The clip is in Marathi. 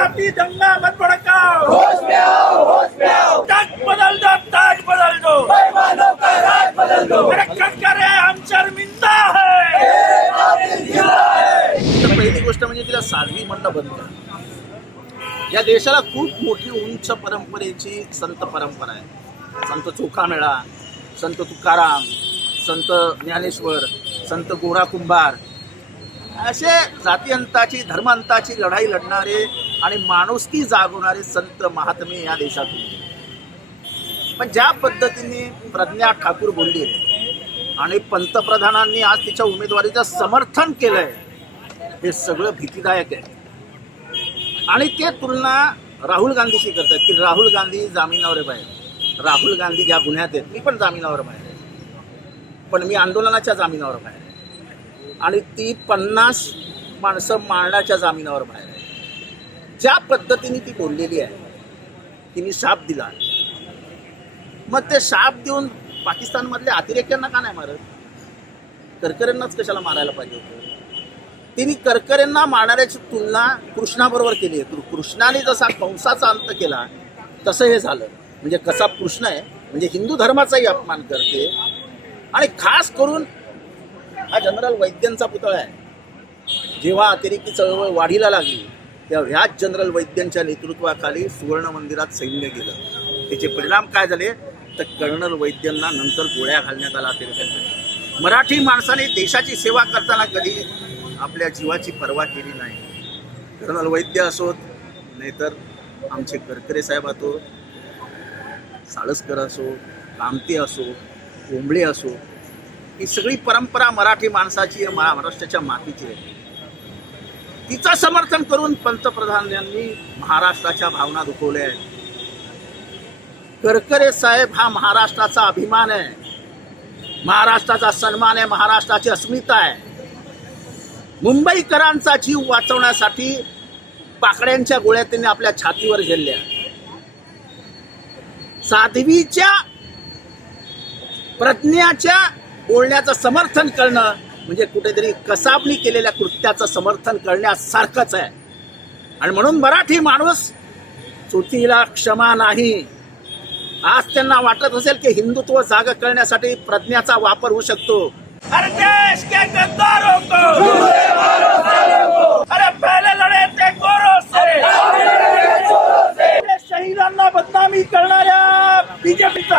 जाती दंगा मत भड़काओ। होश में आओ होश में आओ। ताज बदल दो ताज बदल दो। बेईमानों का राज बदल दो। अरे कटकरे हम शर्मिंदा है। जिंदा है। तर पहिली गोष्ट म्हणजे तिला साध्वी म्हणणं बंद करा. या देशाला खूप मोठी उंच परंपरेची संत परंपरा आहे. संत चोखामेळा संत तुकाराम संत ज्ञानेश्वर संत गोरा कुंभार असे जातीअंताची धर्मांताची लढाई लढणारे आणि माणुसकी जागवणारे संत महात्मे या देशातून. पण ज्या पद्धतीने प्रज्ञा ठाकूर बोलली आहे आणि पंतप्रधानांनी आज तिच्या उमेदवारीचं समर्थन केलंय हे सगळं भीतीदायक आहे. आणि ते तुलना राहुल गांधीशी करतात की राहुल गांधी जामिनावर बाहेर. राहुल गांधी ज्या गुन्ह्यात आहेत मी पण जामिनावर बाहेर आहे. पण मी आंदोलनाच्या जामिनावर बाहेर आहे. आणि ती पन्नास माणसं मारण्याच्या जामिनावर बाहेर ज्या पद्धतीने ती बोललेली आहे तिने शाप दिला. मग ते शाप देऊन पाकिस्तानमधल्या अतिरेक्यांना का नाही मारत? करकरेंनाच कशाला मारायला पाहिजे होतं? तिने करकरेंना मारणाऱ्याची तुलना कृष्णाबरोबर केली आहे. कृष्णाने जसा कंसाचा अंत केला तसं हे झालं. म्हणजे कसा कृष्ण आहे म्हणजे हिंदू धर्माचाही अपमान करते. आणि खास करून हा जनरल वैद्यांचा पुतळा आहे. जेव्हा अतिरेकी चळवळ वाढीला लागली या ह्याच जनरल वैद्यांच्या नेतृत्वाखाली सुवर्ण मंदिरात सैन्य गेलं. त्याचे परिणाम काय झाले? तर कर्नल वैद्यांना नंतर गोळ्या घालण्यात आला अतिरेक्यांना मराठी माणसाने देशाची सेवा करताना कधी आपल्या जीवाची पर्वा केली नाही. कर्नल वैद्य असोत नाहीतर आमचे करकरे साहेब असो साळसकर असो कामते असो कोंबळे असो ही सगळी परंपरा मराठी माणसाची महाराष्ट्राच्या मातीची आहे. तिचं समर्थन करून पंतप्रधानांनी महाराष्ट्राच्या भावना दुखवल्या आहेत. करकरे साहेब हा महाराष्ट्राचा अभिमान आहे. महाराष्ट्राचा सन्मान आहे महाराष्ट्राची अस्मिता आहे. मुंबईकरांचा जीव वाचवण्यासाठी पाकड्यांच्या गोळ्या त्यांनी आपल्या छातीवर झेलल्या साध्वीच्या प्रज्ञाच्या बोलण्याचं समर्थन करणं म्हणजे कुठेतरी कसाबणी केलेल्या कृत्याचं समर्थन करण्यासारखंच आहे. आणि म्हणून मराठी माणूस चुतीला क्षमा नाही. आज त्यांना वाटत असेल की हिंदुत्व जाग करण्यासाठी प्रज्ञाचा वापर होऊ शकतो. हर देश के गद्दारों को। अरे पहले लड़े थे गोरों से। शहीदांना बदनामी करणाऱ्या बीजेपीचा